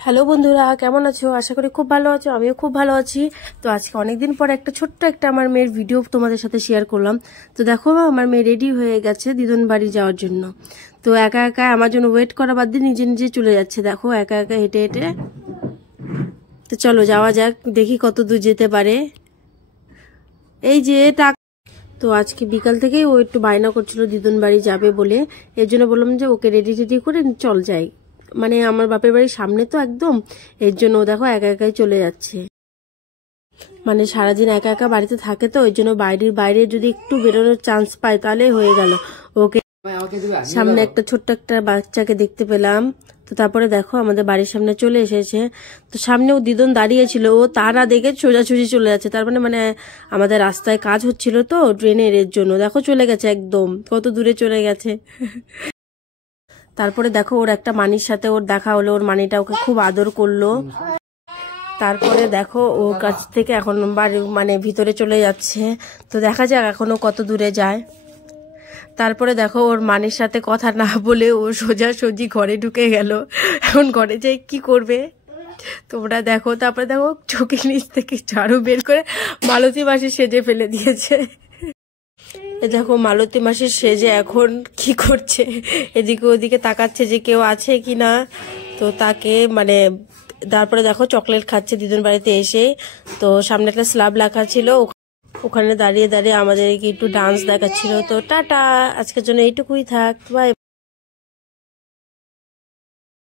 Hello বন্ধুরা, কেমন আছো? আশা করি খুব ভালো আছো। আমিও খুব ভালো আছি। তো আজকে অনেকদিন পর একটা ছোট্ট একটা আমার মেয়ের ভিডিও তোমাদের সাথে শেয়ার করলাম। তো দেখো, আমার মেয়ে রেডি হয়ে গেছে দিদুন বাড়ি যাওয়ার জন্য। তো একা একা আমার জন্য ওয়েট করা বাদ দিয়ে নিজে নিজে চলে যাচ্ছে। দেখো, একা একা হেঁটে হেঁটে। তো চলো যাওয়া যাক, দেখি কত দূর যেতে পারে। এই যে তো আজকে বিকাল থেকেই ও একটু বায়না করছিল দিদুন বাড়ি যাবে বলে। এর জন্য বললাম যে ওকে রেডি টেডি করে চল যাই। মানে আমার বাপের বাড়ির সামনে তো একদম, এর জন্য ও দেখো একা একাই চলে যাচ্ছে। মানে সারাদিন একা একা বাড়িতে থাকে তো, এর জন্য বাইরের বাইরে যদি একটু বেরোনোর চান্স পায় তাহলে হয়ে গেল। ওকে সামনে একটা ছোট্ট একটা বাচ্চাকে দেখতে পেলাম। তো তারপরে দেখো আমাদের বাড়ির সামনে চলে এসেছে। তো সামনে ও দিদুন দাঁড়িয়েছিল, ও তারা দেখে সোজাসুজি চলে যাচ্ছে। তার মানে আমাদের রাস্তায় কাজ হচ্ছিল তো ট্রেনের, এর জন্য দেখো চলে গেছে, একদম কত দূরে চলে গেছে। তারপরে দেখো ওর একটা মানির সাথে ওর দেখা হলো, ওর মানিটা ওকে খুব আদর করলো। তারপরে দেখো ওর কাছ থেকে এখন বাড়ি মানে ভিতরে চলে যাচ্ছে। তো দেখা যাক এখনো কত দূরে যায়। তারপরে দেখো ওর মানির সাথে কথা না বলে ও সোজাসুজি ঘরে ঢুকে গেল। এখন ঘরে যাই কি করবে তোমরা দেখো। তারপরে দেখো চোখের নিচ থেকে ঝাড়ু বের করে মালতী মাসি সেজে ফেলে দিয়েছে। দেখো মালতী মাসির সেজে এখন কি করছে, এদিকে ওদিকে তাকাচ্ছে যে কেউ আছে কিনা। তো তাকে মানে তারপরে দেখো চকলেট খাচ্ছে দিদুন বাড়িতে এসে। তো সামনে একটা স্ল্যাব লেখা ছিল, ওখানে দাঁড়িয়ে দাঁড়িয়ে আমাদেরকে একটু ডান্স দেখাচ্ছিল। তো টাটা, আজকের জন্য এইটুকুই থাক, বাই।